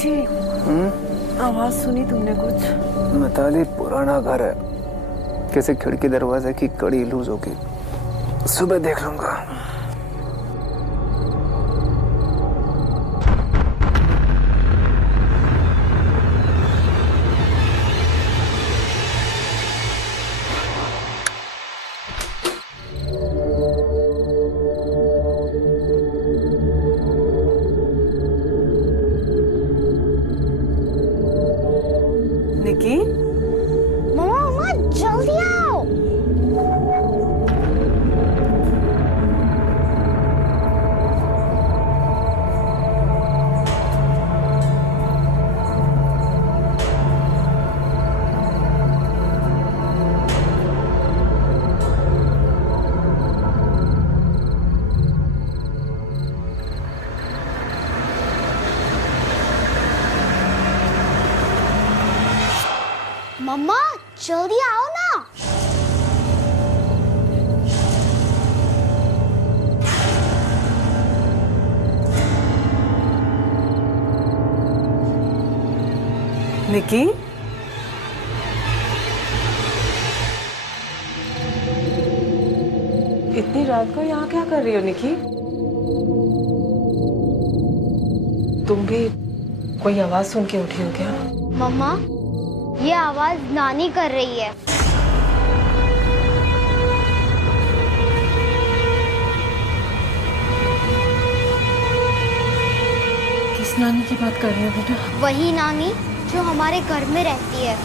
ऋषि, आवाज सुनी तुमने कुछ? मिताली, पुराना घर है, किसी खिड़की दरवाजे की कड़ी लूज होगी, सुबह देख लूंगा। निकी, मम्मा जल्दी आओ। मम्मा जल्दी आओ ना। निकी, इतनी रात को यहाँ क्या कर रही हो निकी? तुम भी कोई आवाज सुन के उठी हो क्या? मम्मा, ये आवाज नानी कर रही है। किस नानी की बात कर रही हो बेटा? वही नानी जो हमारे घर में रहती है।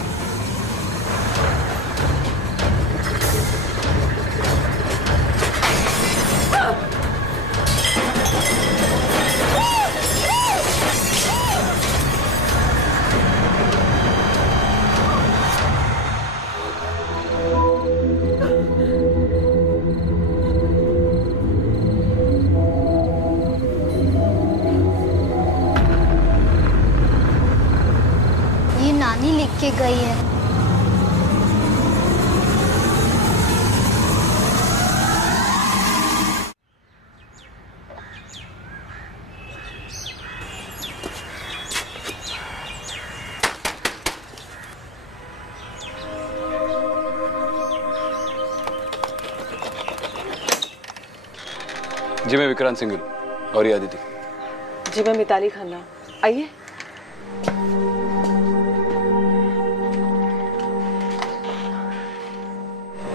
ये नानी लिख के गई है। जी मैं विक्रांत सिंह और ये अदिति। जी मैं मिताली खन्ना। आइए।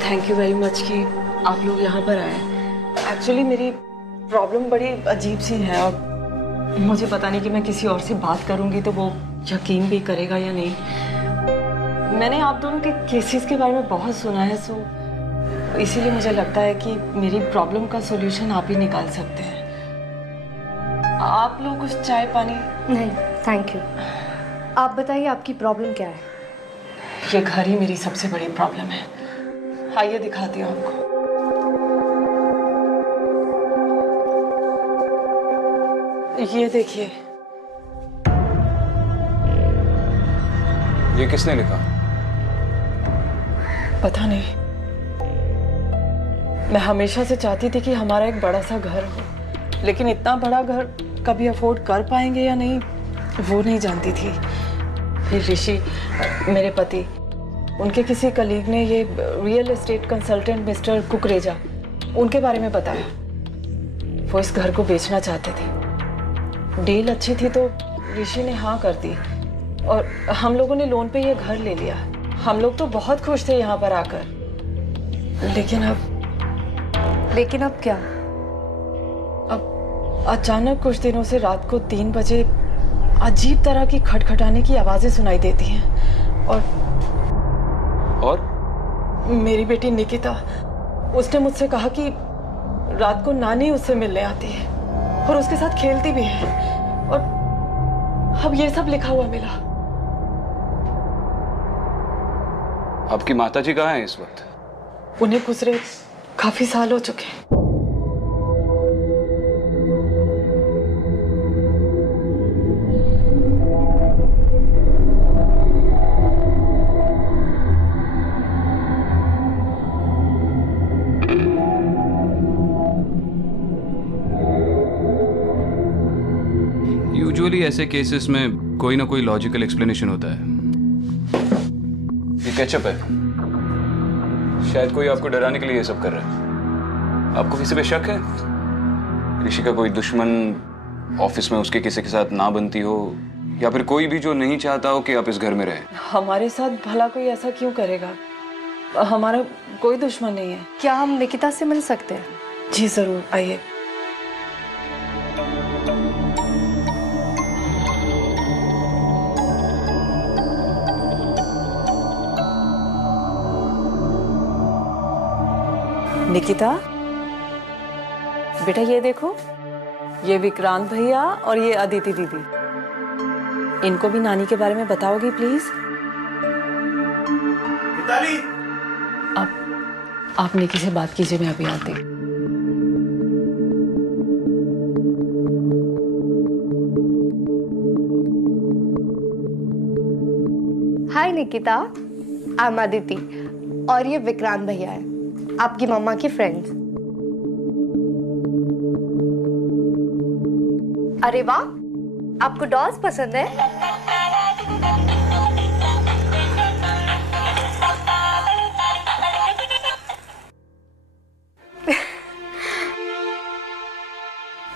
थैंक यू वेरी मच कि आप लोग यहाँ पर आए। एक्चुअली मेरी प्रॉब्लम बड़ी अजीब सी है और मुझे पता नहीं कि मैं किसी और से बात करूँगी तो वो यकीन भी करेगा या नहीं। मैंने आप दोनों के केसेस के बारे में बहुत सुना है, सो इसीलिए मुझे लगता है कि मेरी प्रॉब्लम का सॉल्यूशन आप ही निकाल सकते हैं। आप लोग कुछ चाय पानी? नहीं थैंक यू। आप बताइए आपकी प्रॉब्लम क्या है? ये घर ही मेरी सबसे बड़ी प्रॉब्लम है। आइए दिखाती हूँ आपको। ये देखिए। ये किसने लिखा? पता नहीं। मैं हमेशा से चाहती थी कि हमारा एक बड़ा सा घर हो, लेकिन इतना बड़ा घर कभी अफोर्ड कर पाएंगे या नहीं वो नहीं जानती थी। फिर ऋषि, मेरे पति, उनके किसी कलीग ने ये real estate consultant mister Kukreja, उनके बारे में बताया। वो इस घर को बेचना चाहते थे। डील अच्छी थी तो ऋषि ने हाँ कर दी और हम लोगों ने लोन पे ये घर ले लिया। हम लोग तो बहुत खुश थे यहाँ पर आकर, लेकिन अब क्या? अब अचानक कुछ दिनों से रात को 3 बजे अजीब तरह की खटखटाने की आवाजें सुनाई देती हैं और मेरी बेटी निकिता, उसने मुझसे कहा कि रात को नानी उससे मिलने आती है और उसके साथ खेलती भी है और अब ये सब लिखा हुआ मिला। आपकी माताजी कहाँ हैं इस वक्त? उन्हें गुजरे काफी साल हो चुके हैं। यूजुअली ऐसे केसेस में कोई ना कोई लॉजिकल एक्सप्लेनेशन होता है। ये केचप है, शायद कोई आपको डराने के लिए ये सब कर रहा है। आपको किसी पे शक है? ऋषि का कोई दुश्मन ऑफिस में उसके किसी के साथ ना बनती हो, या फिर कोई भी जो नहीं चाहता हो कि आप इस घर में रहें? हमारे साथ भला कोई ऐसा क्यों करेगा? हमारा कोई दुश्मन नहीं है। क्या हम निकिता से मिल सकते हैं? जी जरूर, आइए। निकिता, बेटा ये देखो, ये विक्रांत भैया और ये अदिति दीदी। इनको भी नानी के बारे में बताओगी प्लीज? आप निकी से बात कीजिए, मैं अभी आती। हाय निकिता, आई एम अदिति और ये विक्रांत भैया है, आपकी मम्मा की फ्रेंड्स। अरे वाह, आपको डॉल्स पसंद है?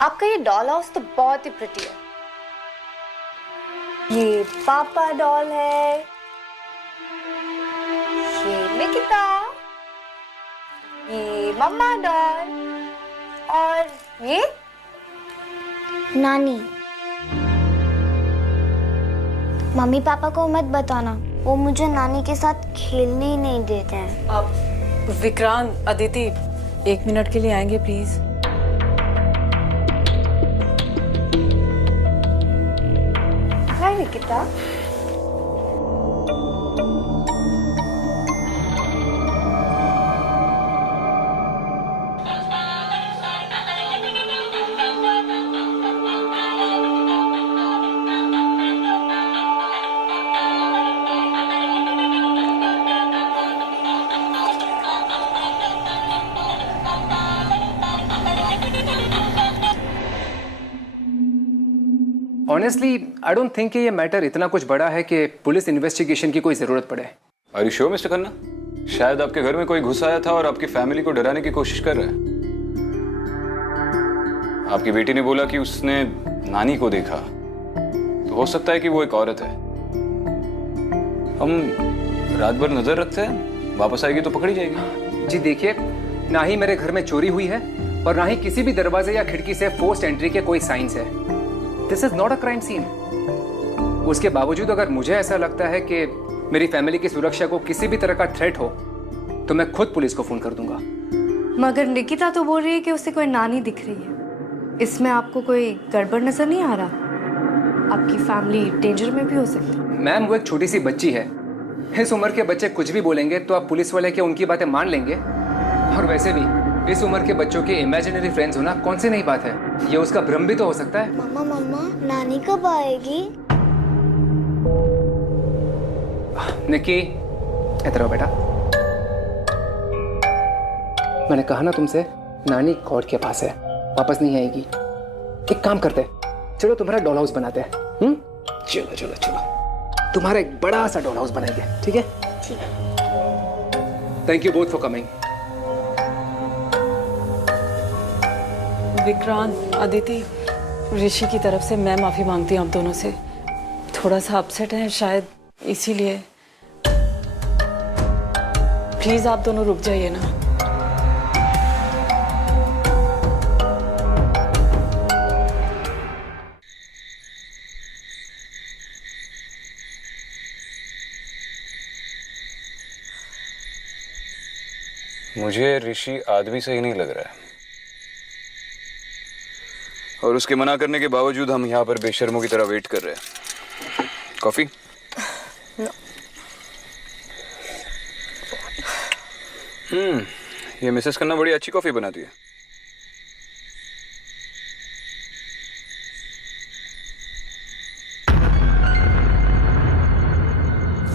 आपका ये डॉल हाउस तो बहुत ही प्रिटी है। ये पापा डॉल है, ये निकिता, ये मम्मा डॉल और ये नानी। मम्मी पापा को मत बताना, वो मुझे नानी के साथ खेलने ही नहीं देते हैं। आप विक्रांत, अदिति, 1 मिनट के लिए आएंगे please? Hi Nikita. Honestly I don't think कि ये मैटर इतना कुछ बड़ा है कि पुलिस इन्वेस्टिगेशन की कोई जरूरत पड़े। Are you sure mister Khanna? शायद आपके घर में कोई घुस आया था और आपकी फैमिली को डराने की कोशिश कर रहा है। आपकी बेटी ने बोला कि उसने नानी को देखा, तो हो सकता है कि वो एक औरत है। हम रात भर नजर रखते हैं, वापस आएगी तो पकड़ी जाएगी। जी देखिए, ना ही मेरे घर में चोरी हुई है और ना ही किसी भी दरवाजे या खिड़की से फोर्स्ड एंट्री के कोई साइंस है। This is not a crime scene. उसके बावजूद अगर मुझे ऐसा लगता है कि मेरी फैमिली की सुरक्षा को किसी भी तरह का थ्रेट हो, तो मैं खुद पुलिस को फोन कर दूंगा। मगर निकिता तो बोल रही है कि उसे कोई नानी दिख रही है। इसमें आपको कोई गड़बड़ नजर नहीं आ रहा? आपकी फैमिली डेंजर में भी हो सकती है। मैम, वो एक छोटी सी बच्ची है। इस उम्र के बच्चे कुछ भी बोलेंगे तो आप पुलिस वाले क्या उनकी बातें मान लेंगे? और वैसे भी इस उम्र के बच्चों के इमेजिनरी फ्रेंड्स होना कौन सी नई बात है? ये उसका भ्रम भी तो हो सकता है। मम्मा मम्मा, नानी कब आएगी? निकी, इधर आओ बेटा। मैंने कहा ना तुमसे, नानी कोर्ट के पास है, वापस नहीं आएगी। एक काम करते हैं, चलो तुम्हारा डॉल हाउस बनाते हैं। चलो चलो चलो, तुम्हारा एक बड़ा सा डॉल हाउस बनाएंगे, ठीक है? ठीक है। Thank you both for coming. Vikrant, Aditi, Rishi की तरफ से मैं माफी मांगती हूँ आप दोनों से। थोड़ा सा अपसेट है शायद, इसीलिए प्लीज आप दोनों रुक जाइए ना। मुझे ऋषि आदमी सही नहीं लग रहा है, और उसके मना करने के बावजूद हम यहाँ पर बेशर्मों की तरह वेट कर रहे हैं। कॉफी? ये मिसेस खन्ना बड़ी अच्छी कॉफी बनाती है।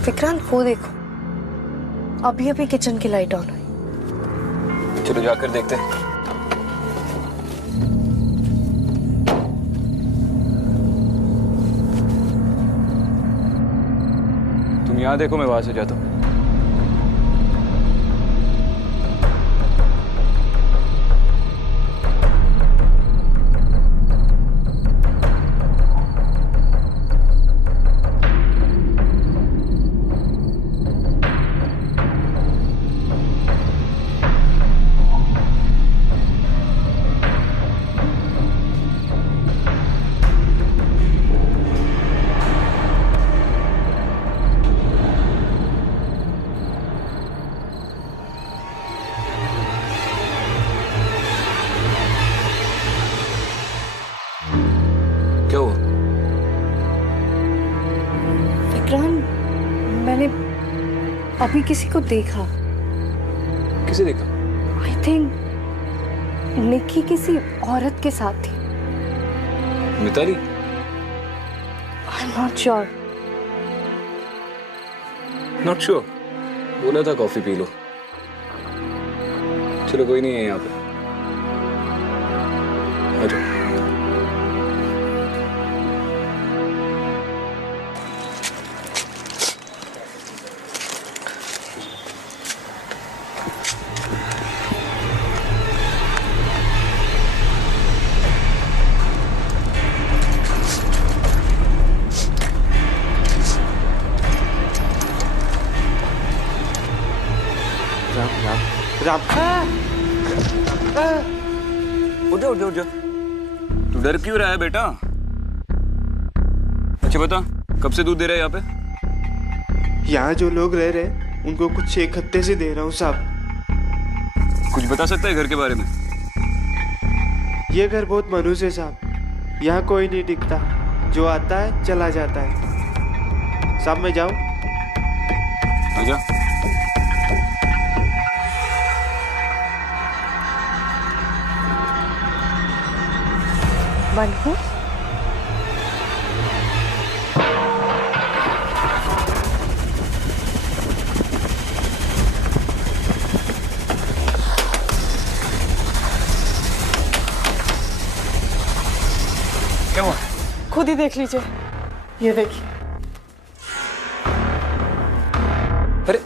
विक्रांत, वो देखो, अभी अभी किचन की लाइट ऑन हुई। चलो जाकर देखते हैं। यहाँ देखो, मैं वहां से जाता हूँ। क्या हुआ? विक्रांत, मैंने अभी किसी को देखा। किसे देखा? आई थिंक निक्की किसी औरत के साथ थी। Mitali? I am not sure. Not sure? बोला था कॉफी पी लो। चलो कोई नहीं है यहाँ पे, आ जाओ। राम उठ जाओ, उठ जाओ, उठ जाओ। तू डर क्यों रहा है बेटा? अच्छा बता, कब से दूध दे रहा है यहाँ पे? यहाँ जो लोग रह रहे हैं उनको कुछ 6 हफ्ते से दे रहा हूँ साहब। कुछ बता सकता है घर के बारे में? ये घर बहुत मनुष्य है साहब, यहाँ कोई नहीं टिकता, जो आता है चला जाता है। साहब मैं जाऊँ? आजा। बंधु, क्या हुआ? खुद ही देख लीजिए, ये देखिए। अरे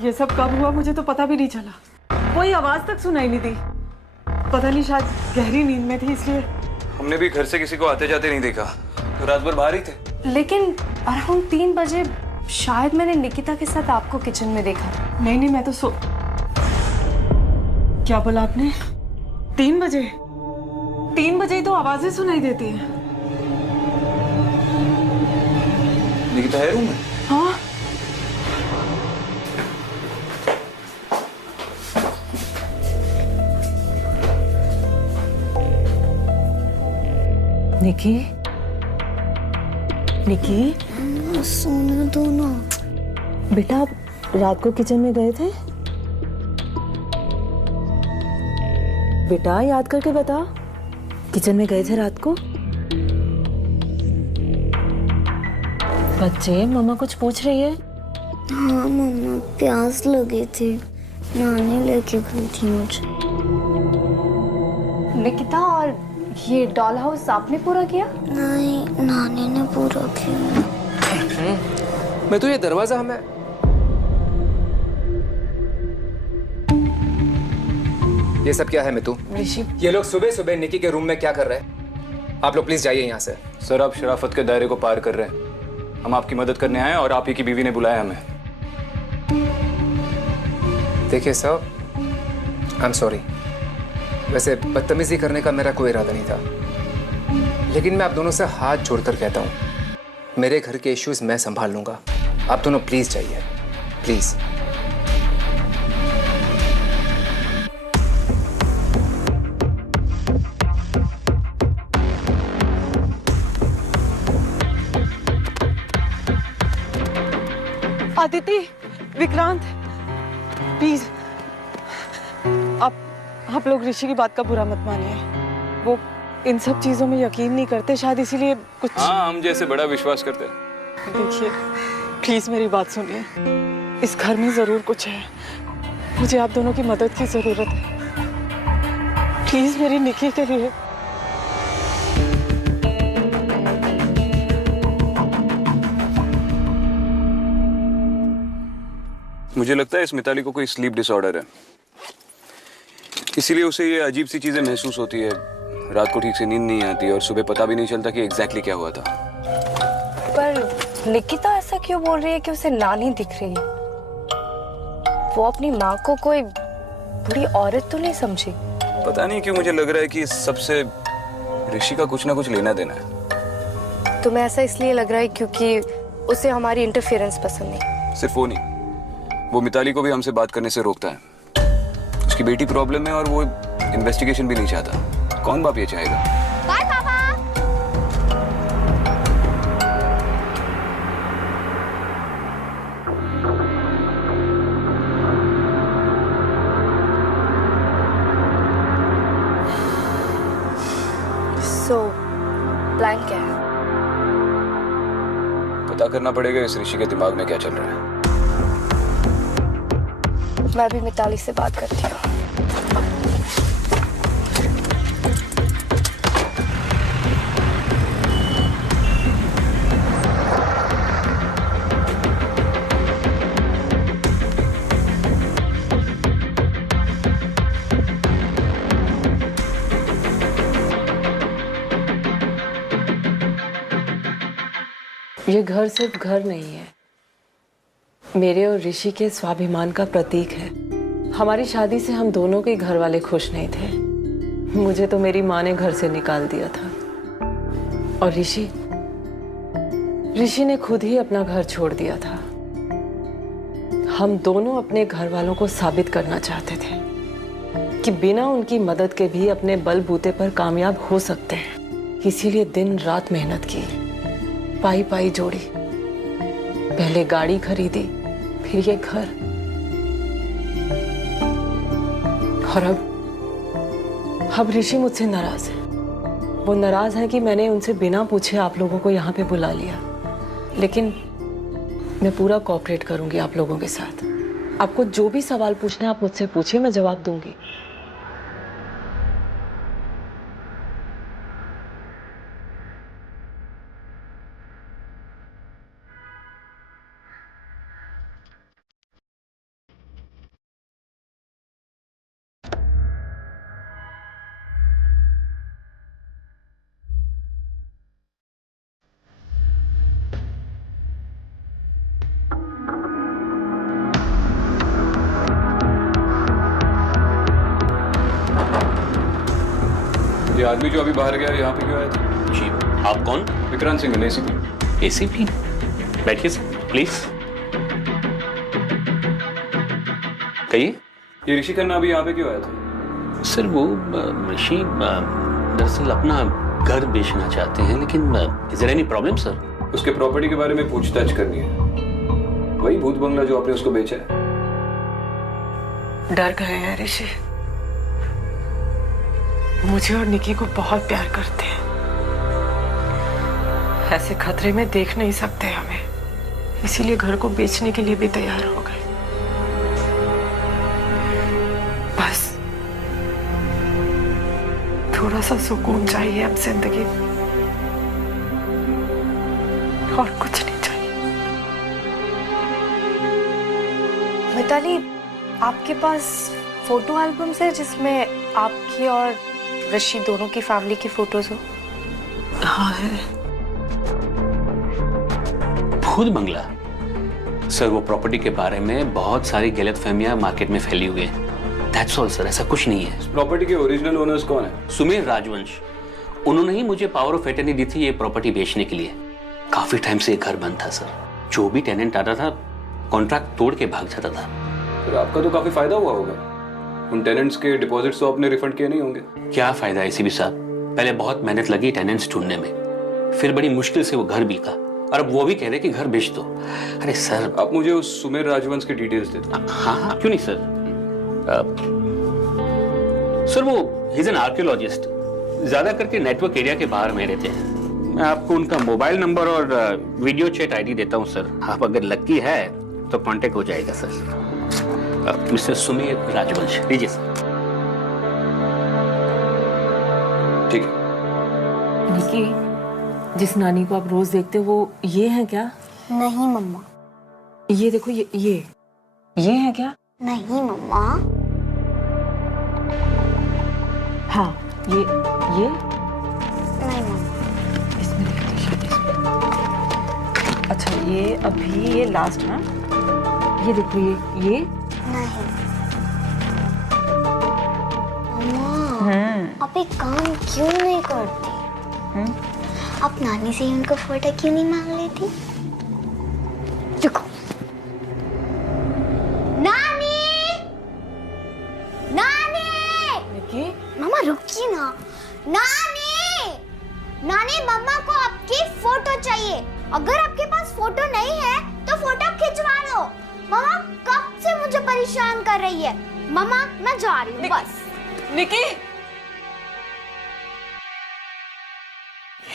ये सब कब हुआ मुझे तो पता भी नहीं चला, कोई आवाज तक सुनाई नहीं दी। पता नहीं, शायद गहरी नींद में थी इसलिए। हमने भी घर से किसी को आते जाते नहीं देखा, तो रात भर बाहर ही थे। लेकिन अराउंड 3 बजे शायद मैंने निकिता के साथ आपको किचन में देखा। नहीं नहीं, मैं तो क्या बोला आपने? 3 बजे? 3 बजे ही तो आवाजें सुनाई देती हैं। निकिता है रूम में? हाँ। निकी, निकी, सोने दो ना। बेटा आप रात को किचन में गए थे? बेटा याद करके बता, किचन में गए थे रात को? बच्चे, मम्मा कुछ पूछ रही है। हाँ मम्मा, प्यास लगी थी, नानी लेके गई थी मुझे। निकिता, और ये डॉल हाउस आपने पूरा किया? नहीं, नानी ने पूरा किया। मैं तो ये दरवाजा हमें ये सब क्या है मितू? ऋषि, ये लोग सुबह सुबह निकी के रूम में क्या कर रहे हैं? आप लोग प्लीज जाइए यहाँ से। सर, आप शराफत के दायरे को पार कर रहे हैं। हम आपकी मदद करने आए और आप ही की बीवी ने बुलाया हमें। देखिए सर, आई एम सॉरी। वैसे बदतमीजी करने का मेरा कोई इरादा नहीं था, लेकिन मैं आप दोनों से हाथ जोड़कर कहता हूँ, मेरे घर के इश्यूज मैं संभाल लूंगा। आप दोनों प्लीज जाइए, प्लीज। आदिति, विक्रांत, प्लीज आप लोग ऋषि की बात का बुरा मत मानिए। वो इन सब चीजों में यकीन नहीं करते, शायद इसीलिए कुछ। हाँ, हम जैसे बड़ा विश्वास करते हैं। देखिए, प्लीज मेरी बात सुनिए। इस घर में जरूर कुछ है, मुझे आप दोनों की मदद की जरूरत है। प्लीज मेरी निकी के लिए। मुझे लगता है इस मिताली को कोई स्लीप डिसऑर्डर है, इसीलिए उसे ये अजीब सी चीजें महसूस होती है। रात को ठीक से नींद नहीं आती और सुबह पता भी नहीं चलता कि एग्जैक्टली क्या हुआ था। पर निकिता ऐसा क्यों बोल रही है कि उसे नानी दिख रही है? वो अपनी माँ को कोई बुरी औरत तो नहीं समझी? पता नहीं क्यों मुझे लग रहा है कि इस सबसे ऋषि का कुछ ना कुछ लेना देना है। तुम्हें ऐसा इसलिए लग रहा है क्योंकि उसे हमारी इंटरफेरेंस पसंद नहीं? सिर्फ वो नहीं, वो मिताली को भी हमसे बात करने से रोकता है। उसकी बेटी प्रॉब्लम है और वो इन्वेस्टिगेशन भी नहीं चाहता। कौन बाप ये चाहेगा? बाय पापा। सो प्लान क्या है? पता करना पड़ेगा इस ऋषि के दिमाग में क्या चल रहा है। मैं भी मिताली से बात करती हूँ। ये घर सिर्फ घर नहीं है, मेरे और ऋषि के स्वाभिमान का प्रतीक है। हमारी शादी से हम दोनों के घर वाले खुश नहीं थे। मुझे तो मेरी माँ ने घर से निकाल दिया था और ऋषि ने खुद ही अपना घर छोड़ दिया था। हम दोनों अपने घर वालों को साबित करना चाहते थे कि बिना उनकी मदद के भी अपने बलबूते पर कामयाब हो सकते हैं। इसीलिए दिन रात मेहनत की, पाई पाई जोड़ी, पहले गाड़ी खरीदी, फिर ये घर, और अब ऋषि मुझसे नाराज है। वो नाराज है कि मैंने उनसे बिना पूछे आप लोगों को यहाँ पे बुला लिया। लेकिन मैं पूरा कोऑपरेट करूंगी आप लोगों के साथ। आपको जो भी सवाल पूछना है आप मुझसे पूछिए, मैं जवाब दूंगी। ये आदमी जो अभी बाहर गया यहाँ पे क्यों आया था? जी, आप कौन? विक्रांत सिंह, एसीपी। एसीपी? बैठिए सर, प्लीज। कहिए। ये ऋषि खन्ना अभी यहाँ पे क्यों आया था? सर वो ऋषि दरअसल अपना घर बेचना चाहते हैं, लेकिन is there any problem sir? उसके प्रॉपर्टी के बारे में पूछताछ करनी है। वही भूत बंगला जो आपने उसको बेचा है। डर गए हैं ऋषि, मुझे और निकी को बहुत प्यार करते हैं। ऐसे खतरे में देख नहीं सकते हमें, इसीलिए घर को बेचने के लिए भी तैयार हो गए। बस थोड़ा सा सुकून चाहिए अब जिंदगी में, और कुछ नहीं चाहिए। मिताली, आपके पास फोटो एल्बम्स है जिसमें आपकी और ऋषि दोनों की फैमिली की फोटोज हो? हाँ है। भूत बंगला? सर वो प्रॉपर्टी के बारे में बहुत सारी गलतफहमियां मार्केट में फैली हुई है। दैट्स ऑल सर, ऐसा कुछ नहीं है। प्रॉपर्टी के ओरिजिनल ओनर्स कौन है? सुमेर राजवंश। उन्होंने ही मुझे पावर ऑफ अटर्नी दी थी ये प्रॉपर्टी बेचने के लिए। काफी टाइम से ये घर बंद था सर। जो भी टेनेंट आता था कॉन्ट्रैक्ट तोड़ के भाग जाता था। फिर आपका तो काफी फायदा हुआ होगा। उन टेनेंट्स के डिपॉजिट्स तो आपने रिफंड किए नहीं होंगे। क्या फायदा एसीपी साहब, पहले बहुत मेहनत लगी टेनेंट्स ढूंढने में, फिर बड़ी मुश्किल से वो घर बिका, और अब वो भी कह रहे कि घर बेच दो। अरे सर, आप मुझे उस सुमेर राजवंश के डिटेल्स दे दो। हाँ हाँ, क्यों नहीं सर। सर वो ही इज एन आर्कियोलॉजिस्ट, ज्यादा करके नेटवर्क एरिया के बाहर में रहते हैं। मैं आपको उनका मोबाइल नंबर और वीडियो चैट आईडी देता हूं सर। आप अगर लकी है तो कांटेक्ट हो जाएगा सर। मिस्टर सुमीर राजवंश, लीजिए सर। ठीक है। निकी, जिस नानी को आप रोज देखते हो वो ये है क्या? नहीं मम्मा। ये देखो, ये है क्या? नहीं मम्मा। हाँ, ये नहीं मम्मा। इसमें लिखती शायद इसमें। अच्छा, ये अभी ये लास्ट है। ये देखो, ये नहीं मम्मा, आप एक काम क्यों नहीं करती? आप नानी से ही उनका फोटो क्यों नहीं मांग लेती? रुको। नानी, नानी, निकी, मम्मा रुकिए ना। नानी, नानी, मम्मा को आपकी फोटो चाहिए। अगर आपके पास फोटो नहीं है तो फोटो खिंचवा लो। मम्मा कब से मुझे परेशान कर रही है। मम्मा मैं जा रही हूँ बस। निकी,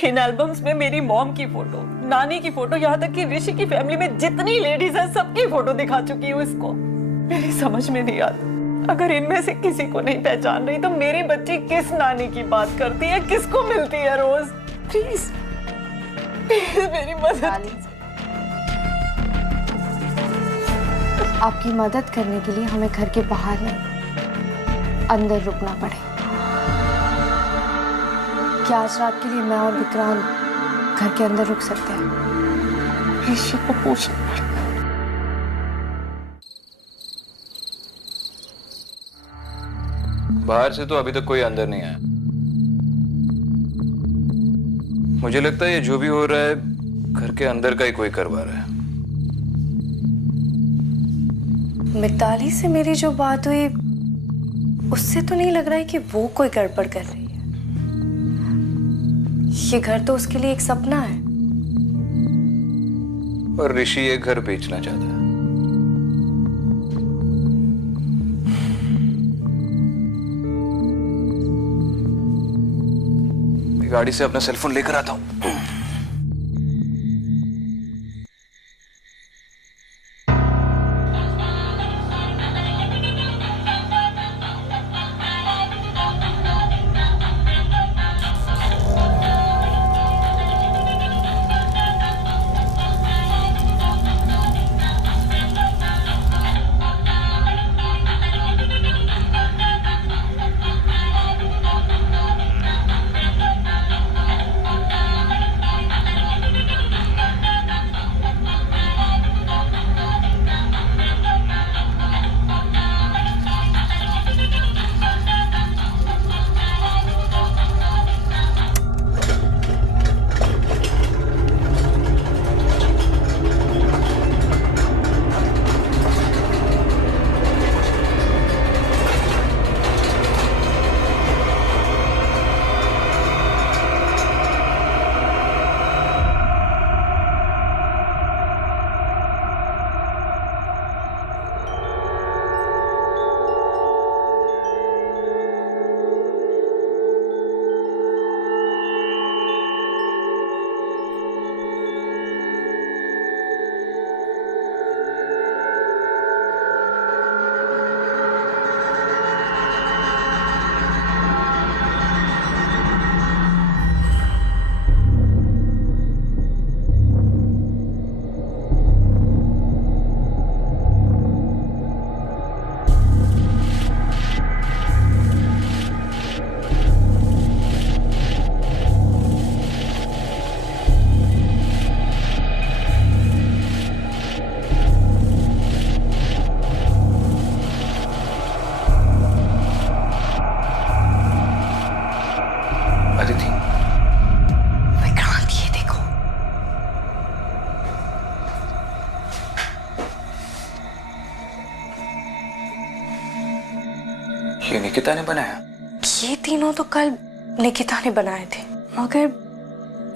इन एल्बम्स में मेरी मॉम की फोटो, नानी की फोटो, यहाँ तक कि ऋषि की फैमिली में जितनी लेडीज हैं सबकी फोटो दिखा चुकी हूँ इसको। मेरी समझ में नहीं आता, अगर इनमें से किसी को नहीं पहचान रही तो मेरी बच्ची किस नानी की बात करती है, किसको मिलती है रोज? प्लीज मेरी मदद। आपकी मदद करने के लिए हमें घर के बाहर नहीं, अंदर रुकना पड़े। क्या आज रात के लिए मैं और विक्रांत घर के अंदर रुक सकते हैं? ऋषि को पूछना पड़ेगा। बाहर से तो अभी तक कोई अंदर नहीं आया। मुझे लगता है ये जो भी हो रहा है घर के अंदर का ही कोई करवा रहा है। मिताली से मेरी जो बात हुई उससे तो नहीं लग रहा है कि वो कोई गड़बड़ कर रही है। ये घर तो उसके लिए एक सपना है। और ऋषि ये घर बेचना चाहता है। मैं गाड़ी से अपना सेलफोन लेकर आता हूं। ये निकिता ने बनाया? ये तीनों तो कल निकिता ने बनाए थे, मगर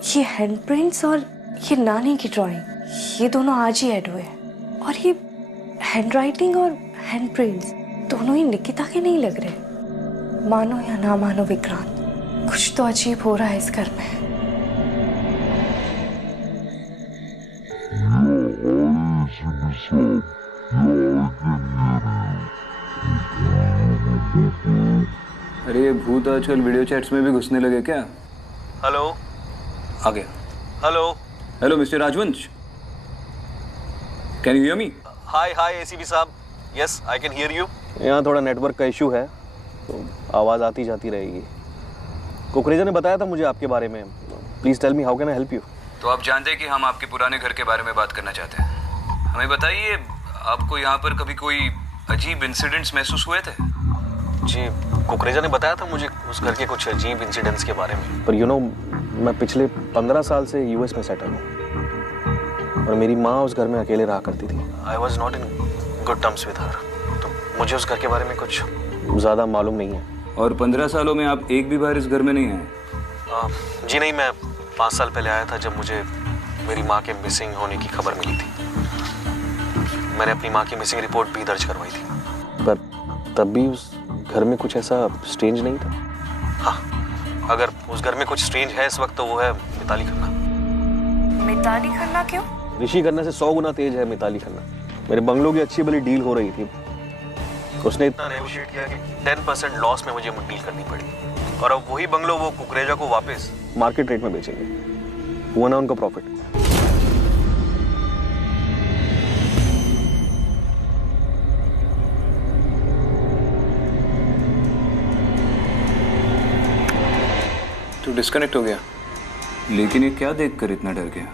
ये हैंडप्रिंट्स और ये नानी की ड्राइंग ये दोनों आज ही ऐड हुए हैं। और ये हैंडराइटिंग और हैंडप्रिंट्स दोनों ही निकिता के नहीं लग रहे। मानो या ना मानो विक्रांत, कुछ तो अजीब हो रहा है इस घर में। अरे ये भूत आजकल वीडियो चैट्स में भी घुसने लगे क्या? हेलो। आ गया। Hello. Hello mister Rajvansh, can you hear me? Hi hi ACP साहब, yes I can hear you. यहाँ थोड़ा नेटवर्क का इशू है तो आवाज़ आती जाती रहेगी। कुकरेजा ने बताया था मुझे आपके बारे में। Please tell me how can I help you. तो आप जानते हैं कि हम आपके पुराने घर के बारे में बात करना चाहते हैं। हमें बताइए, आपको यहाँ पर कभी कोई अजीब इंसिडेंट्स महसूस हुए थे? जी, कुकरेजा ने बताया था मुझे उस घर के कुछ अजीब इंसिडेंट्स के बारे में। पर मैं पिछले 15 साल से यूएस में सेटल हूँ और मेरी माँ उस घर में अकेले रहा करती थी। I was not in good terms with her, तो मुझे उस घर के बारे में कुछ ज़्यादा मालूम नहीं है। और 15 सालों में आप एक भी बार इस घर में नहीं आए? जी नहीं, मैं 5 साल पहले आया था जब मुझे मेरी माँ के मिसिंग होने की खबर मिली थी। मैंने अपनी माँ की मिसिंग रिपोर्ट भी दर्ज करवाई थी, पर तब भी उस घर में कुछ ऐसा स्ट्रेंज नहीं था। हाँ, अगर उस घर में कुछ स्ट्रेंज है इस वक्त तो वो है मिताली खन्ना। मिताली खन्ना क्यों? ऋषि खन्ना से 100 गुना तेज है मिताली खन्ना। मेरे बंगलों की अच्छी भली डील हो रही थी, उसने इतना नेगोशिएट किया कि 10% लॉस में मुझे डील करनी पड़ी और अब वही बंगलो वो कुकरेजा को वापस मार्केट रेट में बेचेंगे। हुआ ना उनका प्रॉफिट। तो डिस्कनेक्ट हो गया, लेकिन ये क्या देखकर इतना डर गया?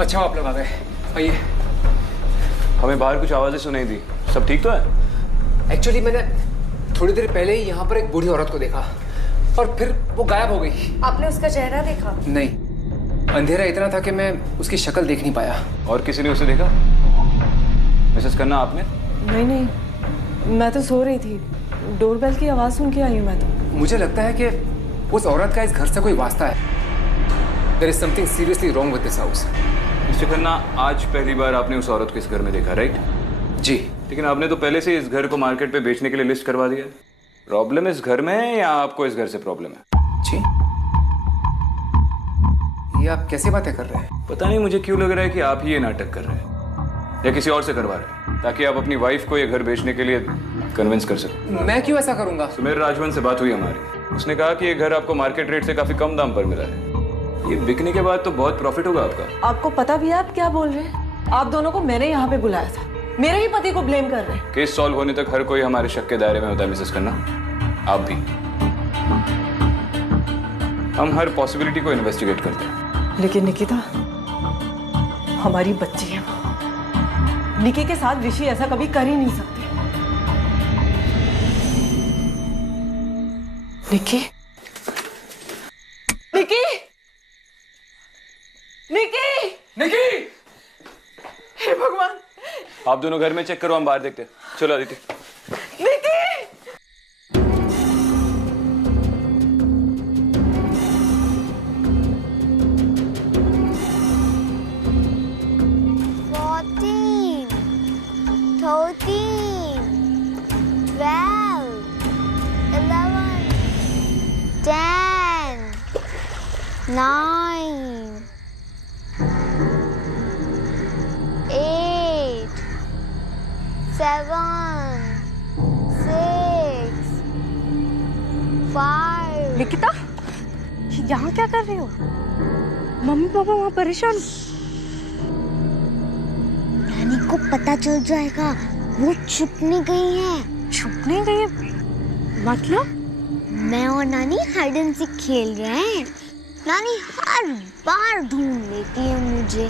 अच्छा आप लोग आ गए, आइए। हमें बाहर कुछ आवाजें सुनाई दी, सब ठीक तो है? एक्चुअली मैंने थोड़ी देर पहले ही यहाँ पर एक बूढ़ी औरत को देखा और फिर वो गायब हो गई। आपने उसका चेहरा देखा? नहीं, अंधेरा इतना था कि मैं उसकी शक्ल देख नहीं पाया। और किसी ने उसे देखा? मिसेस खन्ना आपने? नहीं, मैं तो सो रही थी। डोरबेल की आवाज़ सुन के आई हूँ मैं तो। मुझे लगता है कि उस औरत का इस घर से कोई वास्ता है। There is something seriously wrong with this house. Mister Khanna, आज पहली बार आपने उस औरत को इस घर में देखा, राइट? जी। लेकिन आपने तो पहले से इस घर को मार्केट पे बेचने के लिए लिस्ट करवा दिया। प्रॉब्लम इस घर में है या आपको इस घर से प्रॉब्लम है? जी, ये आप कैसी बातें कर रहे हैं? पता नहीं मुझे क्यों लग रहा है कि आप ही ये नाटक कर रहे हैं या किसी और से करवा रहे हैं ताकि आप अपनी वाइफ को ये घर बेचने के लिए कन्विंस कर सकें। मैं क्यों ऐसा करूंगा? सुमेर राजवन से बात हुई हमारी, उसने कहा कि ये घर आपको मार्केट रेट से काफी कम दाम पर मिला है। ये बिकने के बाद तो बहुत प्रॉफिट होगा आपका। आपको पता भी है आप क्या बोल रहे हैं? आप दोनों को मैंने यहाँ पे बुलाया था, मेरे ही पति को ब्लेम कर रहे हैं। केस सॉल्व होने तक हर कोई हमारे शक के दायरे में होता है मिसेस खन्ना, आप भी। हम हर पॉसिबिलिटी को इन्वेस्टिगेट करते हैं। लेकिन निकिता हमारी बच्ची है, निकी के साथ ऋषि ऐसा कभी कर ही नहीं सकते। निकी, निकी, निकी, निकी! हे भगवान! आप दोनों घर में चेक करो, हम बाहर देखते हैं। चलो अदिति। निकी! 9, 8, 7, 6, 5. निकिता, यहाँ क्या कर रही हो? मम्मी पापा वहाँ परेशान। नानी को पता चल जाएगा, वो छुपने गई है। छुपने गई है? मतलब? मैं और नानी हाइड एंड सीक खेल रहे हैं। नानी हर बार ढूंढ लेती है मुझे।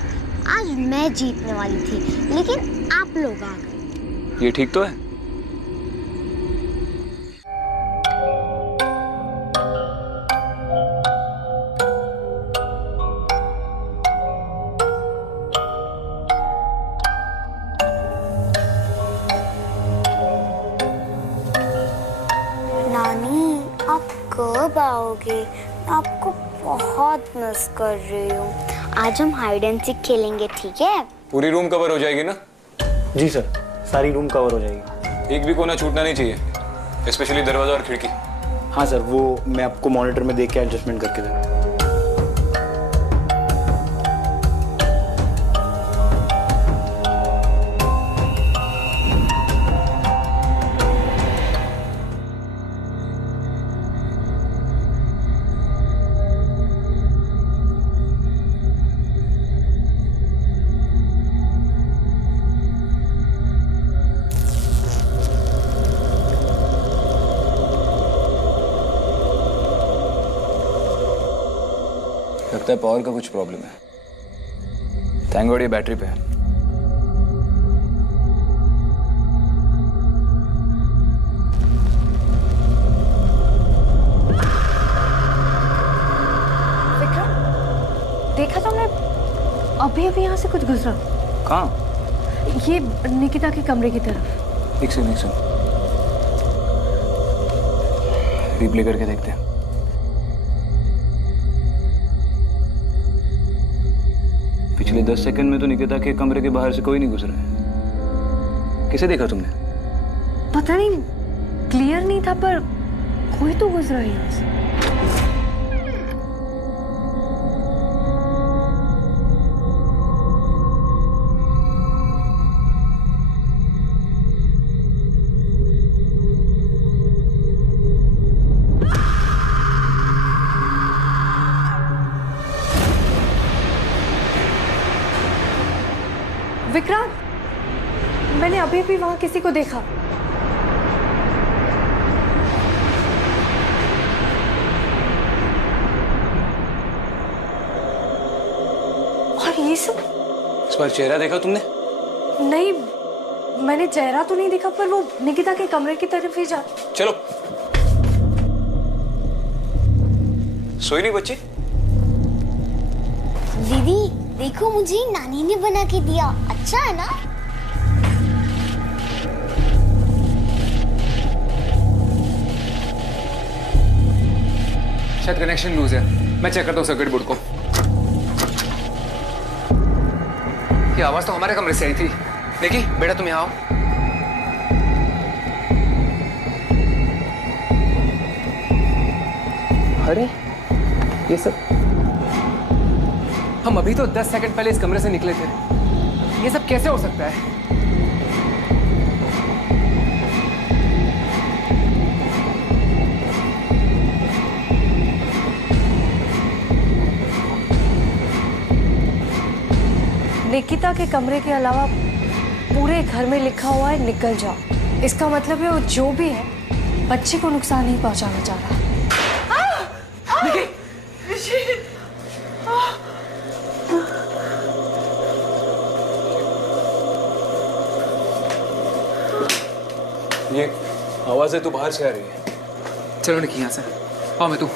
आज मैं जीतने वाली थी, लेकिन आप लोग आ गए। ये ठीक तो है? नानी, आप कब आओगे? आपको बहुत मिस कर रही हूँ। आज हम हाइड एंड सीक खेलेंगे, ठीक है? पूरी रूम कवर हो जाएगी ना? जी सर, सारी रूम कवर हो जाएगी। एक भी कोना छूटना नहीं चाहिए, स्पेशली दरवाजा और खिड़की। हाँ सर, वो मैं आपको मॉनिटर में देख के एडजस्टमेंट करके दूँ। लगता है पावर का कुछ प्रॉब्लम है। थैंक गॉड ये बैटरी पे है। विक्रम, देखा तुमने? अभी अभी यहाँ से कुछ गुजरा। कहाँ? ये निकिता के कमरे की तरफ। एक सुन रिप्ले करके देखते हैं। पिछले 10 सेकंड में तो निकिता के कमरे के बाहर से कोई नहीं गुजरा है। किसे देखा तुमने? पता नहीं, क्लियर नहीं था, पर कोई तो गुजरा है यहाँ से। विक्रांत, मैंने अभी भी वहां किसी को देखा। और ये सब? इस बार चेहरा देखा तुमने? नहीं, मैंने चेहरा तो नहीं देखा, पर वो निकिता के कमरे की तरफ ही जा। चलो। सोई नहीं बच्ची? दीदी देखो, मुझे नानी ने बना के दिया। अच्छा है ना? शायद कनेक्शन लूज है। मैं चेक करता हूँ सर्किट बोर्ड को। ये आवाज तो हमारे कमरे से आई थी। निकी, बेटा तुम यहाँ आओ। अरे ये सब, हम अभी तो 10 सेकंड पहले इस कमरे से निकले थे। ये सब कैसे हो सकता है? निकिता के कमरे के अलावा पूरे घर में लिखा हुआ है निकल जाओ। इसका मतलब है वो जो भी है बच्चे को नुकसान नहीं पहुंचाना चाह रहा। ये आवाजें तो बाहर से आ रही है। चलो निकी यहाँ से। हाँ मैं तू।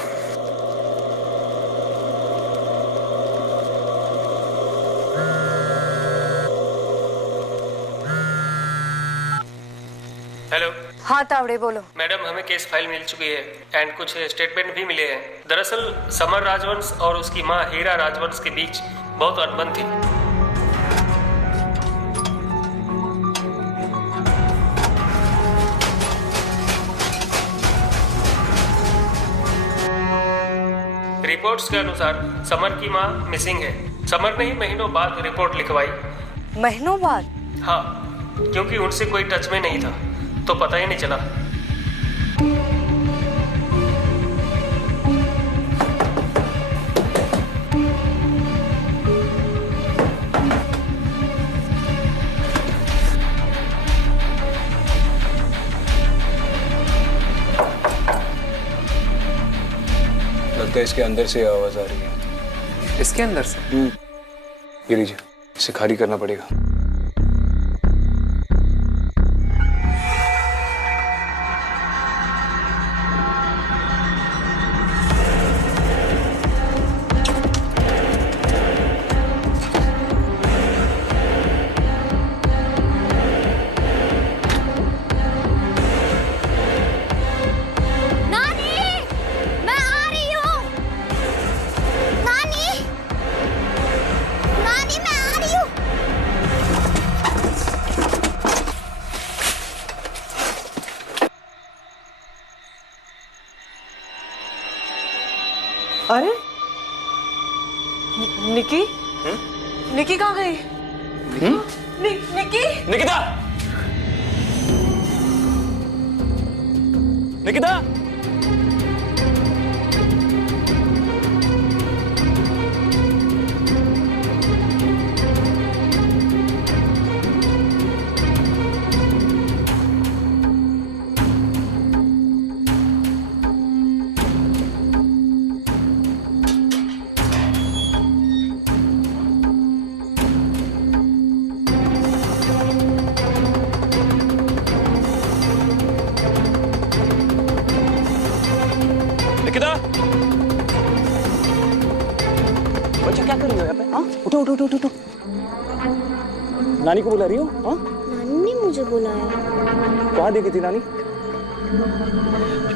हेलो। हाँ तावड़े बोलो। मैडम हमें केस फाइल मिल चुकी है एंड कुछ स्टेटमेंट भी मिले हैं। दरअसल समर राजवंश और उसकी माँ हीरा राजवंश के बीच बहुत अनबन थी। रिपोर्ट्स के अनुसार समर की माँ मिसिंग है। समर ने ही महीनों बाद रिपोर्ट लिखवाई। महीनों बाद? हाँ, क्योंकि उनसे कोई टच में नहीं था तो पता ही नहीं चला। लगता है इसके अंदर से आवाज आ रही है। इसके अंदर से? ये लीजिए, इसे खाली करना पड़ेगा। अरे निकी? निकी कहाँ गई? निकी? निकिता! निकिता! निकिता! बच्चा क्या कर रही हो यहाँ पे? हाँ? उठो उठो उठो उठो। नानी को बुला रही हो? हाँ? नानी ने मुझे बुलाया। कहाँ देखी थी नानी?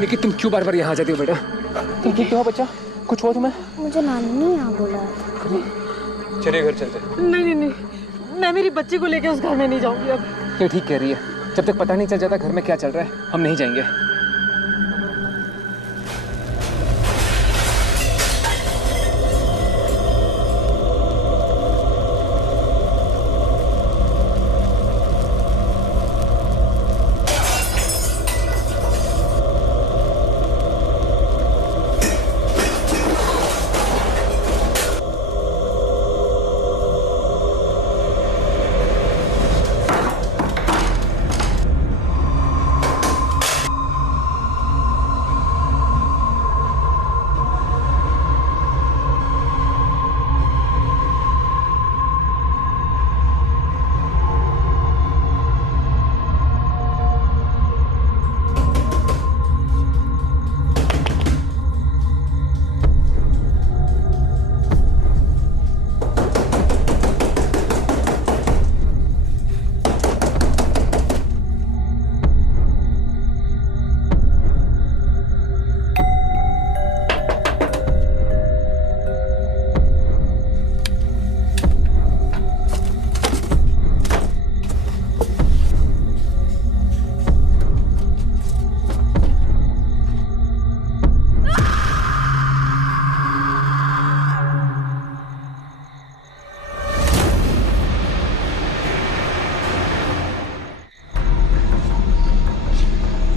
निकी तुम क्यों बार बार यहाँ आ जाती हो बेटा? तुम ठीक तो हो बच्चा? कुछ हुआ तुम्हें? मुझे नानी ने यहाँ बुलाया। चलिए घर चलते। नहीं, मैं मेरी बच्ची को लेके उस घर में नहीं जाऊंगी अब। ये ठीक कह रही है। जब तक पता नहीं चल जाता घर में क्या चल रहा है, हम नहीं जाएंगे।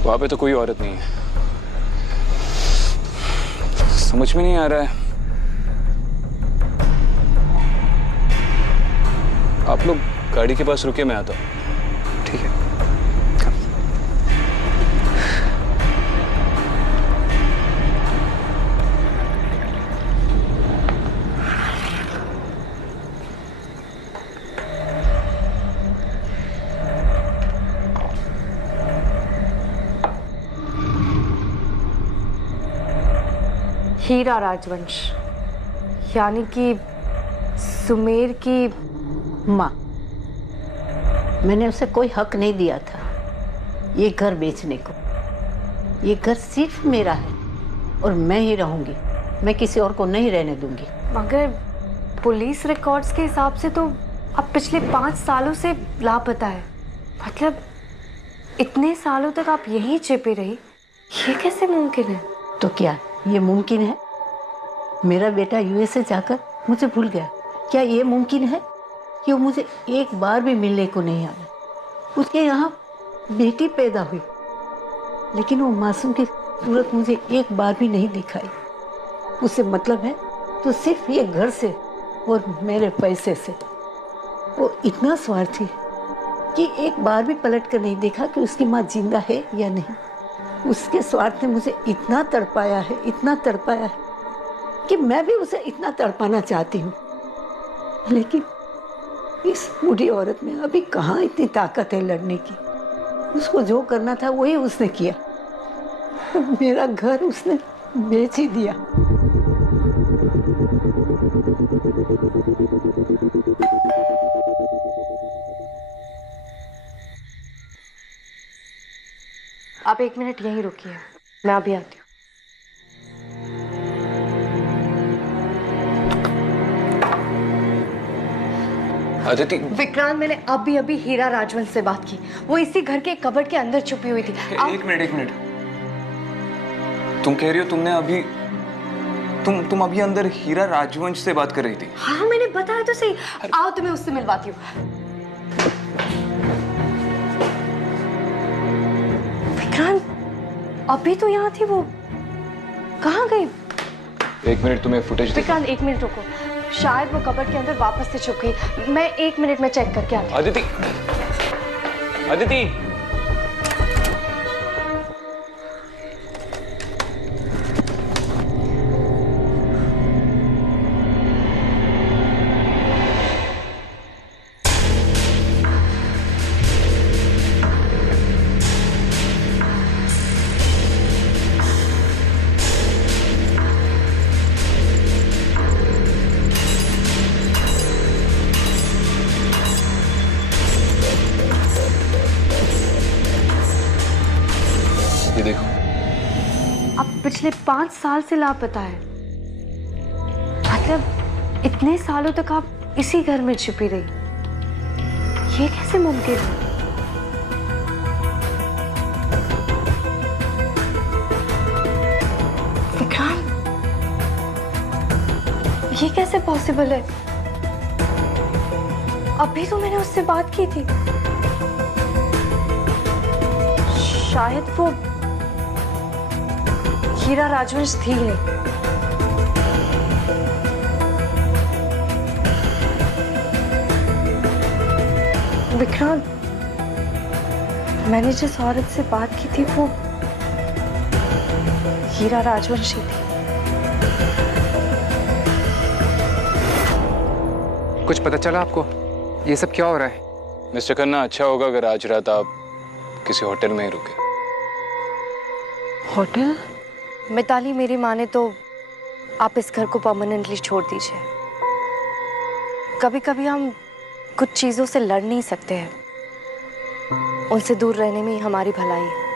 वहां पे तो कोई औरत नहीं है। समझ में नहीं आ रहा है। आप लोग गाड़ी के पास रुके, मैं आता हूं। ठीक है। हीरा राजवंश, यानी कि सुमेर की माँ। मैंने उसे कोई हक नहीं दिया था ये घर बेचने को। ये घर सिर्फ मेरा है और मैं ही रहूंगी, मैं किसी और को नहीं रहने दूंगी। मगर पुलिस रिकॉर्ड्स के हिसाब से तो अब पिछले 5 सालों से लापता है। मतलब इतने सालों तक आप यहीं छिपी रही, ये कैसे मुमकिन है? तो क्या ये मुमकिन है? मेरा बेटा यूएसए जाकर मुझे भूल गया। क्या ये मुमकिन है कि वो मुझे एक बार भी मिलने को नहीं आया? उसके यहाँ बेटी पैदा हुई, लेकिन वो मासूम की सूरत मुझे एक बार भी नहीं दिखाई। उससे मतलब है तो सिर्फ ये घर से और मेरे पैसे से। वो इतना स्वार्थी कि एक बार भी पलट कर नहीं देखा कि उसकी माँ जिंदा है या नहीं। उसके स्वार्थ ने मुझे इतना तड़पाया है, इतना तड़पाया है कि मैं भी उसे इतना तड़पाना चाहती हूँ, लेकिन इस बूढ़ी औरत में अभी कहाँ इतनी ताकत है लड़ने की। उसको जो करना था वही उसने किया। मेरा घर उसने बेच ही दिया। आप 1 मिनट यहीं रुकिए, मैं अभी आती हूँ। अदिति। विक्रांत, मैंने अभी हीरा राजवंश से बात की। वो इसी घर के कबर्ड के अंदर छुपी हुई थी। एक मिनट। तुम कह रही हो तुमने अभी तुम अभी अंदर हीरा राजवंश से बात कर रही थी? हाँ, मैंने बताया तो सही। आओ तुम्हें उससे मिलवाती हूँ। विक्रांत, अभी तो यहाँ थी, वो कहाँ गई? 1 मिनट, तुम्हें फुटेज। विक्रांत 1 मिनट रुको, शायद वो कबर्ड के अंदर वापस से छुप गई। मैं 1 मिनट में चेक करके आती हूँ। अदिति। ये देखो, अब पिछले 5 साल से लापता है। मतलब इतने सालों तक आप इसी घर में छिपी रही, ये कैसे मुमकिन है? विक्रांत, ये कैसे पॉसिबल है? अभी तो मैंने उससे बात की थी। शायद वो हीरा राजवंश थी ही नहीं। विक्रांत, मैंने जिस औरत से बात की थी वो हीरा राजवंश ही थी। कुछ पता चला आपको? ये सब क्या हो रहा है? मिस्टर खन्ना, अच्छा होगा अगर आज रात आप किसी होटल में ही रुके। होटल? मिताली, मेरी माने तो आप इस घर को परमानेंटली छोड़ दीजिए। कभी कभी हम कुछ चीजों से लड़ नहीं सकते हैं, उनसे दूर रहने में ही हमारी भलाई है।